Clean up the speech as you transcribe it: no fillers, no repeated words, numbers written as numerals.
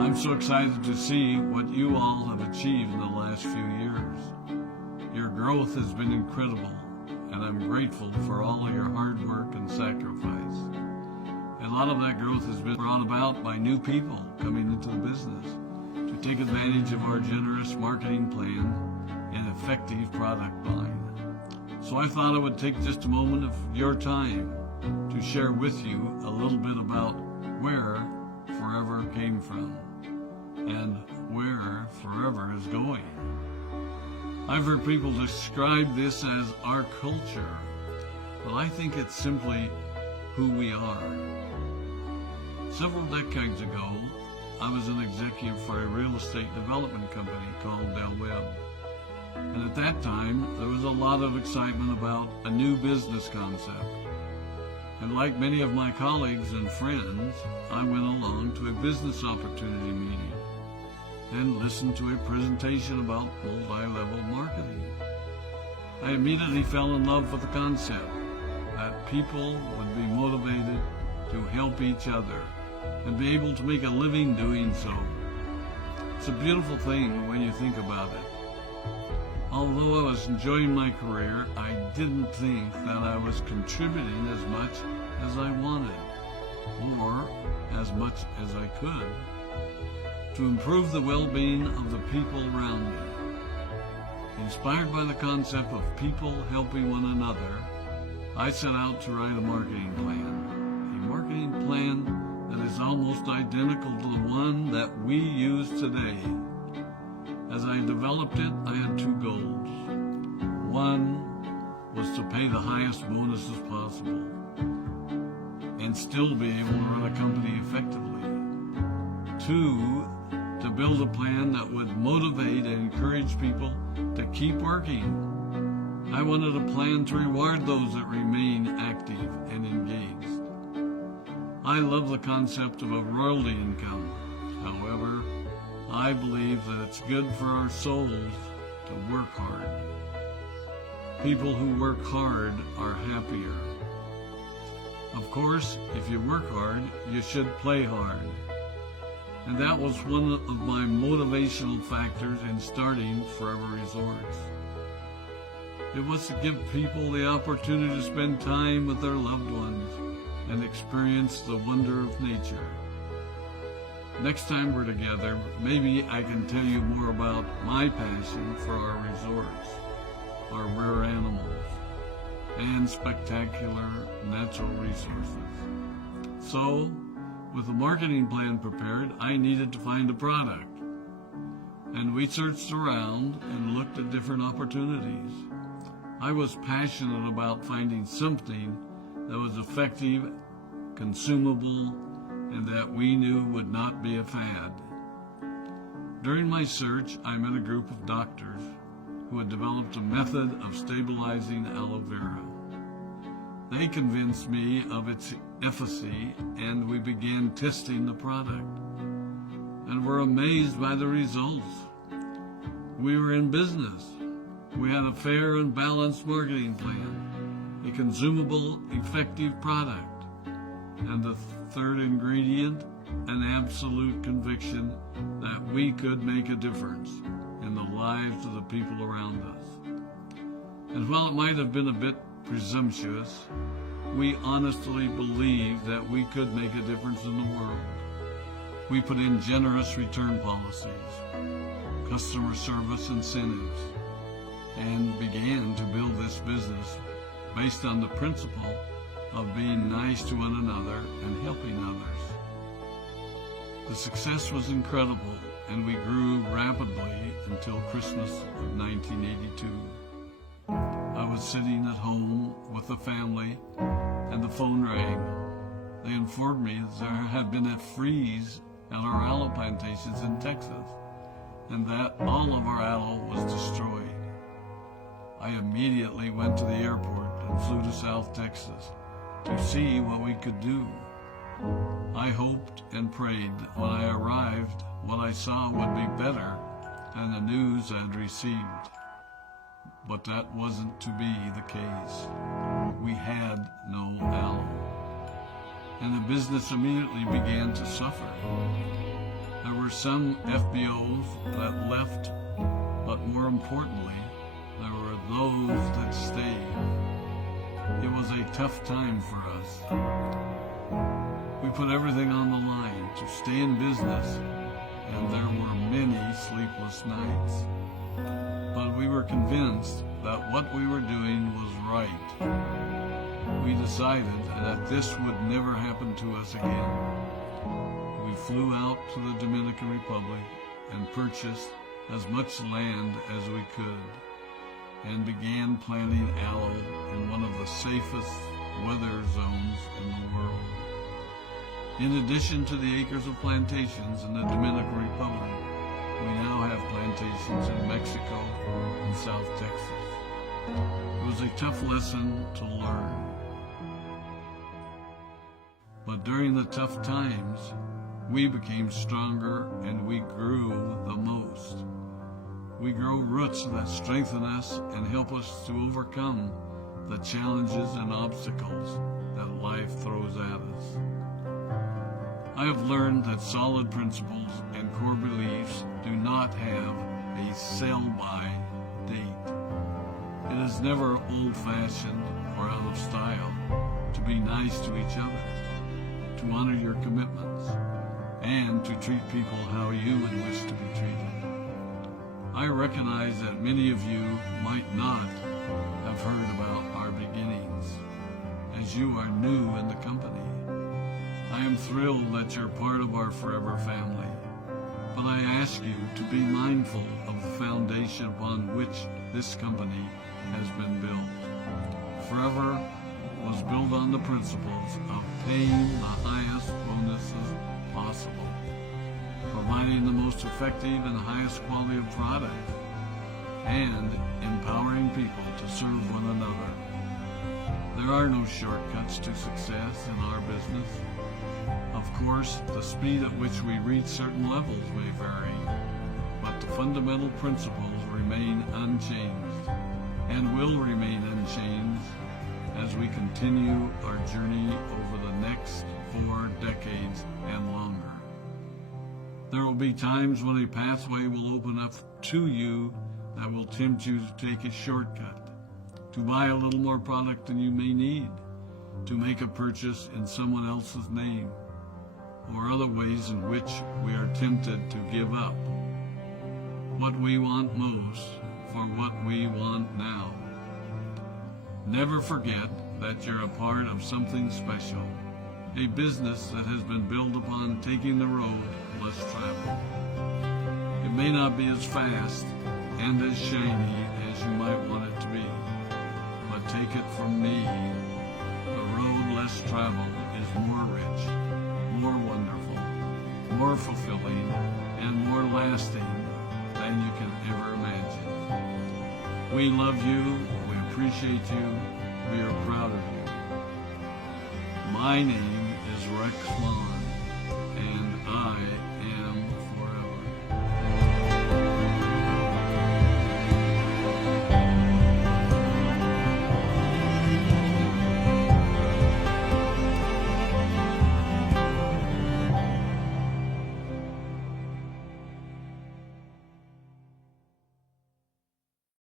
I'm so excited to see what you all have achieved in the last few years. Your growth has been incredible, and I'm grateful for all of your hard work and sacrifice. A lot of that growth has been brought about by new people coming into the business to take advantage of our generous marketing plan and effective product line. So I thought I would take just a moment of your time to share with you a little bit about where Forever came from and where Forever is going. I've heard people describe this as our culture, but I think it's simply who we are. Several decades ago, I was an executive for a real estate development company called Del Webb. And at that time, there was a lot of excitement about a new business concept. And like many of my colleagues and friends, I went along to a business opportunity meeting and listened to a presentation about multi-level marketing. I immediately fell in love with the concept that people would be motivated to help each other and be able to make a living doing so. It's a beautiful thing when you think about it. Although I was enjoying my career, I didn't think that I was contributing as much as I wanted, or as much as I could, to improve the well-being of the people around me. Inspired by the concept of people helping one another, I set out to write a marketing plan that is almost identical to the one that we use today. As I developed it, I had two goals. One was to pay the highest bonuses possible and still be able to run a company effectively. Two, to build a plan that would motivate and encourage people to keep working. I wanted a plan to reward those that remain active and engaged. I love the concept of a royalty income. However, I believe that it's good for our souls to work hard. People who work hard are happier. Of course, if you work hard, you should play hard. And that was one of my motivational factors in starting Forever Resorts. It was to give people the opportunity to spend time with their loved ones and experience the wonder of nature. Next time we're together, maybe I can tell you more about my passion for our resorts, our rare animals, and spectacular natural resources. So, with the marketing plan prepared, I needed to find a product. And we searched around and looked at different opportunities. I was passionate about finding something that was effective, consumable, and that we knew would not be a fad. During my search, I met a group of doctors who had developed a method of stabilizing aloe vera. They convinced me of its efficacy, and we began testing the product, and were amazed by the results. We were in business. We had a fair and balanced marketing plan, a consumable, effective product, and the third ingredient, an absolute conviction that we could make a difference in the lives of the people around us. And while it might have been a bit presumptuous, we honestly believed that we could make a difference in the world. We put in generous return policies, customer service incentives, and began to build this business based on the principle of being nice to one another and helping others. The success was incredible, and we grew rapidly until Christmas of 1982. I was sitting at home with the family, and the phone rang. They informed me that there had been a freeze at our aloe plantations in Texas, and that all of our aloe was destroyed. I immediately went to the airport and flew to South Texas to see what we could do. I hoped and prayed that when I arrived, what I saw would be better than the news I'd received. But that wasn't to be the case. We had no aloe, and the business immediately began to suffer. There were were some FBOs that left, but more importantly, there were those that stayed. It was a tough time for us. We put everything on the line to stay in business, and there were many sleepless nights. But we were convinced that what we were doing was right. We decided that this would never happen to us again. We flew out to the Dominican Republic and purchased as much land as we could, and began planting aloe in one of the safest weather zones in the world. In addition to the acres of plantations in the Dominican Republic, we now have plantations in Mexico and South Texas. It was a tough lesson to learn. But during the tough times, we became stronger and we grew the most. We grow roots that strengthen us and help us to overcome the challenges and obstacles that life throws at us. I have learned that solid principles and core beliefs do not have a sell-by date. It is never old-fashioned or out of style to be nice to each other, to honor your commitments, and to treat people how you would wish to be treated. I recognize that many of you might not have heard about our beginnings, as you are new in the company. I am thrilled that you're part of our forever family, but I ask you to be mindful of the foundation upon which this company has been built. Forever was built on the principles of paying the highest bonuses possible, providing the most effective and highest quality of product, and empowering people to serve one another. There are no shortcuts to success in our business. Of course, the speed at which we reach certain levels may vary, but the fundamental principles remain unchanged and will remain unchanged as we continue our journey over the next 4 decades and longer. There will be times when a pathway will open up to you that will tempt you to take a shortcut, to buy a little more product than you may need, to make a purchase in someone else's name, or other ways in which we are tempted to give up what we want most for what we want now. Never forget that you're a part of something special, a business that has been built upon taking the road less traveled. It may not be as fast and as shiny as you might want it to be, but take it from me, the road less traveled is more rich, more wonderful, more fulfilling, and more lasting than you can ever imagine. We love you, we appreciate you, we are proud of you. My name is Rex Maugn, and I